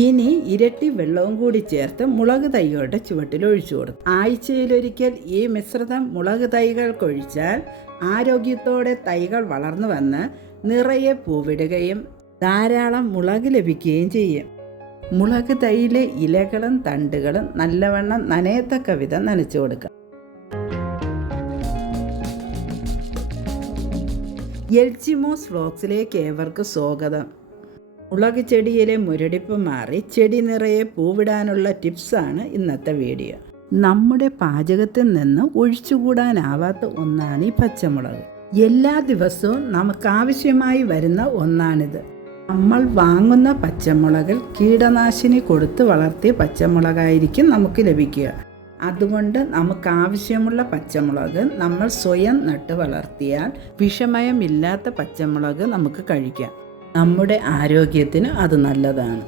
ഇനി ഇരട്ടി വെള്ളവും കൂടി ചേർത്ത് മുളക് തൈകളുടെ ചുവട്ടിൽ ഒഴിച്ചു കൊടുക്കും. ആഴ്ചയിലൊരിക്കൽ ഈ മിശ്രിതം മുളക് തൈകൾക്കൊഴിച്ചാൽ ആരോഗ്യത്തോടെ തൈകൾ വളർന്നു വന്ന് നിറയെ പൂവിടുകയും ധാരാളം മുളക് ലഭിക്കുകയും ചെയ്യും. മുളക് തൈയിലെ ഇലകളും തണ്ടുകളും നല്ലവണ്ണം നനയത്തക്ക വിധം നനച്ചു കൊടുക്കുക. എൽച്ചിമോസ് വ്ലോഗ്സിലേക്ക് ഏവർക്കും സ്വാഗതം. മുളക് ചെടിയിലെ മുരടിപ്പ് മാറി ചെടി നിറയെ പൂവിടാനുള്ള ടിപ്സാണ് ഇന്നത്തെ വീഡിയോ. നമ്മുടെ പാചകത്തിൽ നിന്ന് ഒഴിച്ചുകൂടാനാവാത്ത ഒന്നാണ് ഈ പച്ചമുളക്. എല്ലാ ദിവസവും നമുക്കാവശ്യമായി വരുന്ന ഒന്നാണിത്. നമ്മൾ വാങ്ങുന്ന പച്ചമുളകിൽ കീടനാശിനി കൊടുത്ത് വളർത്തിയ പച്ചമുളകായിരിക്കും നമുക്ക് ലഭിക്കുക. അതുകൊണ്ട് നമുക്കാവശ്യമുള്ള പച്ചമുളക് നമ്മൾ സ്വയം നട്ട് വളർത്തിയാൽ വിഷമയമില്ലാത്ത പച്ചമുളക് നമുക്ക് കഴിക്കാം. നമ്മുടെ ആരോഗ്യത്തിന് അത് നല്ലതാണ്.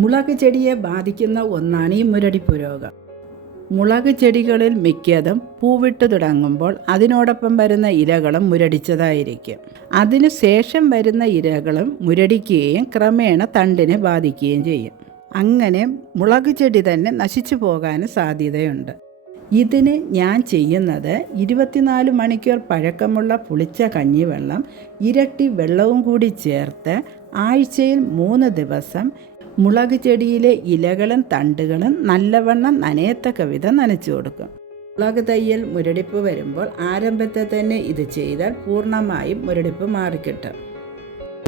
മുളക് ചെടിയെ ബാധിക്കുന്ന ഒന്നാണ് ഈ മുരടിപ്പ് രോഗം. മുളക് ചെടികളിൽ മിക്കതും പൂവിട്ട് തുടങ്ങുമ്പോൾ അതിനോടൊപ്പം വരുന്ന ഇലകളും മുരടിച്ചതായിരിക്കും. അതിനുശേഷം വരുന്ന ഇലകളും മുരടിക്കുകയും ക്രമേണ തണ്ടിനെ ബാധിക്കുകയും ചെയ്യും. അങ്ങനെ മുളക് ചെടി തന്നെ നശിച്ചു പോകാനും സാധ്യതയുണ്ട്. ഇതിന് ഞാൻ ചെയ്യുന്നത് 24 മണിക്കൂർ പഴക്കമുള്ള പുളിച്ച കഞ്ഞിവെള്ളം ഇരട്ടി വെള്ളവും കൂടി ചേർത്ത് ആഴ്ചയിൽ 3 ദിവസം മുളക് ചെടിയിലെ ഇലകളും തണ്ടുകളും നല്ലവണ്ണം നനയത്തക്ക വിധം നനച്ചു കൊടുക്കും. മുളക് തൈയിൽ മുരടിപ്പ് വരുമ്പോൾ ആരംഭത്തിൽ തന്നെ ഇത് ചെയ്താൽ പൂർണ്ണമായും മുരടിപ്പ് മാറിക്കിട്ടും.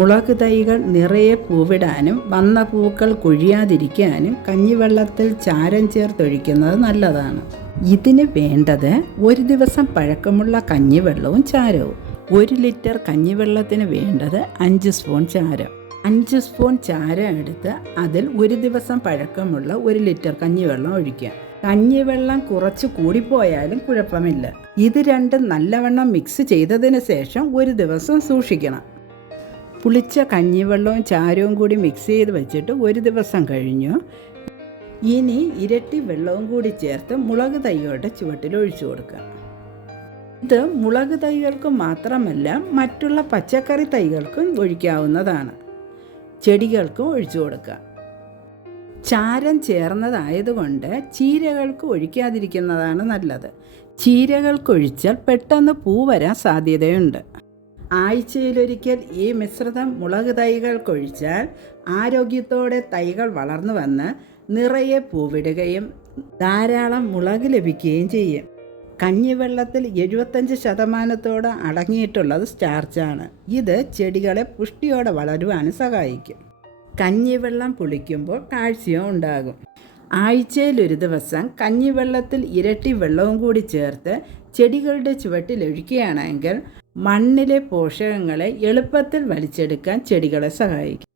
മുളക് തൈകൾ നിറയെ പൂവിടാനും വന്ന പൂക്കൾ കൊഴിയാതിരിക്കാനും കഞ്ഞിവെള്ളത്തിൽ ചാരം ചേർത്തൊഴിക്കുന്നത് നല്ലതാണ്. ഇതിന് വേണ്ടത് 1 ദിവസം പഴക്കമുള്ള കഞ്ഞിവെള്ളവും ചാരവും. 1 ലിറ്റർ കഞ്ഞിവെള്ളത്തിന് വേണ്ടത് 5 സ്പൂൺ ചാരം. 5 സ്പൂൺ ചാരം എടുത്ത് അതിൽ 1 ദിവസം പഴക്കമുള്ള 1 ലിറ്റർ കഞ്ഞിവെള്ളം ഒഴിക്കുക. കഞ്ഞിവെള്ളം കുറച്ച് കൂടിപ്പോയാലും കുഴപ്പമില്ല. ഇത് രണ്ടും നല്ലവണ്ണം മിക്സ് ചെയ്തതിന് ശേഷം 1 ദിവസം സൂക്ഷിക്കണം. പുളിച്ച കഞ്ഞിവെള്ളവും ചാരവും കൂടി മിക്സ് ചെയ്ത് വെച്ചിട്ട് 1 ദിവസം കഴിഞ്ഞു. ഇനി ഇരട്ടി വെള്ളവും കൂടി ചേർത്ത് മുളക് തൈകളുടെ ചുവട്ടിൽ ഒഴിച്ചു കൊടുക്കുക. ഇത് മുളക് തൈകൾക്ക് മാത്രമല്ല മറ്റുള്ള പച്ചക്കറി തൈകൾക്കും ഒഴിക്കാവുന്നതാണ്. ചെടികൾക്കും ഒഴിച്ചു കൊടുക്കുക. ചാരം ചേർന്നതായതുകൊണ്ട് ചീരകൾക്ക് ഒഴിക്കാതിരിക്കുന്നതാണ് നല്ലത്. ചീരകൾക്കൊഴിച്ചാൽ പെട്ടെന്ന് പൂ വരാൻ സാധ്യതയുണ്ട്. ആഴ്ചയിലൊരിക്കൽ ഈ മിശ്രിതം മുളക് തൈകൾക്കൊഴിച്ചാൽ ആരോഗ്യത്തോടെ തൈകൾ വളർന്നു വന്ന് നിറയെ പൂവിടുകയും ധാരാളം മുളക് ലഭിക്കുകയും ചെയ്യും. കഞ്ഞിവെള്ളത്തിൽ 75% അടങ്ങിയിട്ടുള്ളത് സ്റ്റാർച്ചാണ്. ഇത് ചെടികളെ പുഷ്ടിയോടെ വളരുവാനും സഹായിക്കും. കഞ്ഞിവെള്ളം പുളിക്കുമ്പോൾ കാൽസ്യം ഉണ്ടാകും. ആഴ്ചയിൽ 1 ദിവസം കഞ്ഞിവെള്ളത്തിൽ ഇരട്ടി വെള്ളവും കൂടി ചേർത്ത് ചെടികളുടെ ചുവട്ടിൽ ഒഴിക്കുകയാണെങ്കിൽ മണ്ണിലെ പോഷകങ്ങളെ എളുപ്പത്തിൽ വലിച്ചെടുക്കാൻ ചെടികളെ സഹായിക്കും.